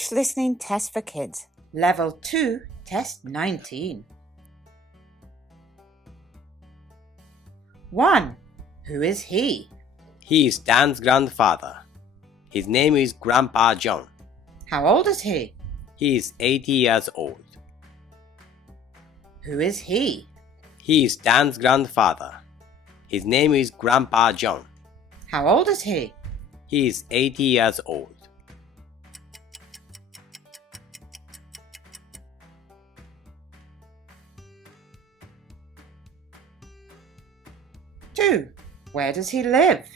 English Listening Test for Kids, Level 2, Test 19. 1. Who is he? He is Dan's grandfather. His name is Grandpa John. How old is he? He is 80 years old. Who is he? He is Dan's grandfather. His name is Grandpa John. How old is he? He is 80 years old. 2. Where does he live?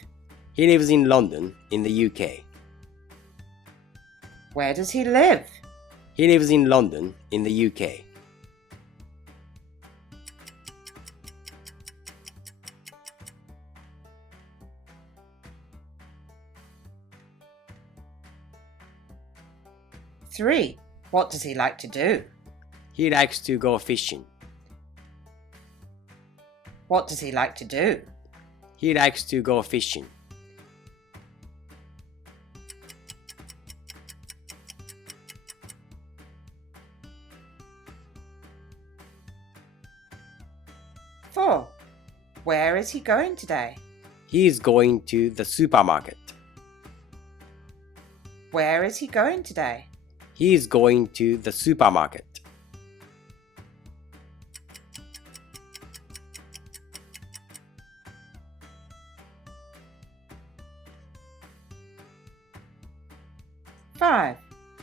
He lives in London, in the UK. Where does he live? He lives in London, in the UK. 3. What does he like to do? He likes to go fishing. What does he like to do? He likes to go fishing. 4. Where is he going today? He is going to the supermarket. Where is he going today? He is going to the supermarket. 5.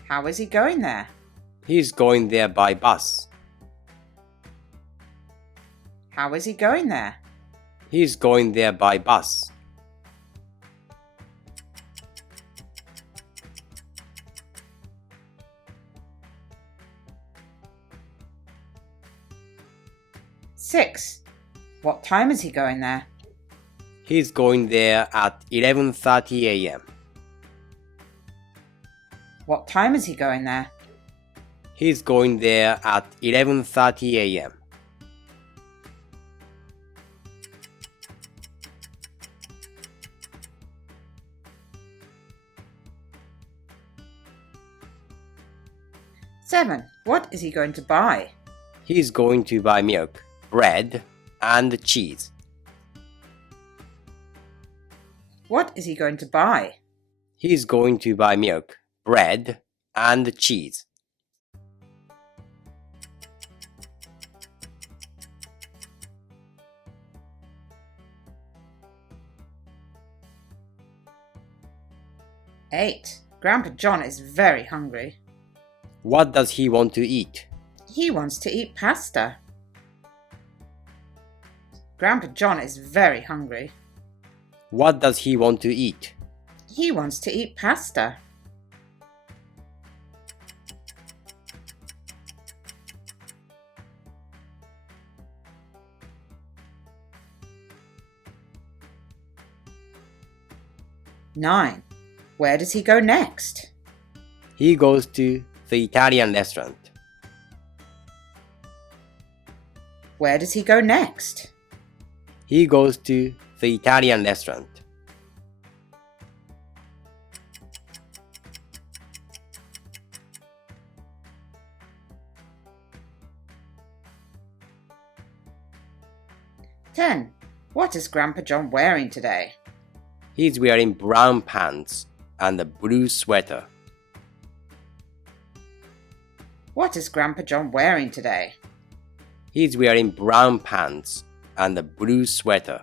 How is he going there? He is going there by bus. How is he going there? He is going there by bus. 6. What time is he going there? He is going there at 11:30 a.m. What time is he going there? He is going there at 11:30 a.m. 7. What is he going to buy? He is going to buy milk, bread, and cheese. What is he going to buy? He is going to buy milk, bread, and cheese. 8. Grandpa John is very hungry. What does he want to eat? He wants to eat pasta. Grandpa John is very hungry. What does he want to eat? He wants to eat pasta. 9. Where does he go next? He goes to the Italian restaurant. Where does he go next? He goes to the Italian restaurant. 10. What is Grandpa John wearing today? He's wearing brown pants and a blue sweater. What is Grandpa John wearing today? He's wearing brown pants and a blue sweater.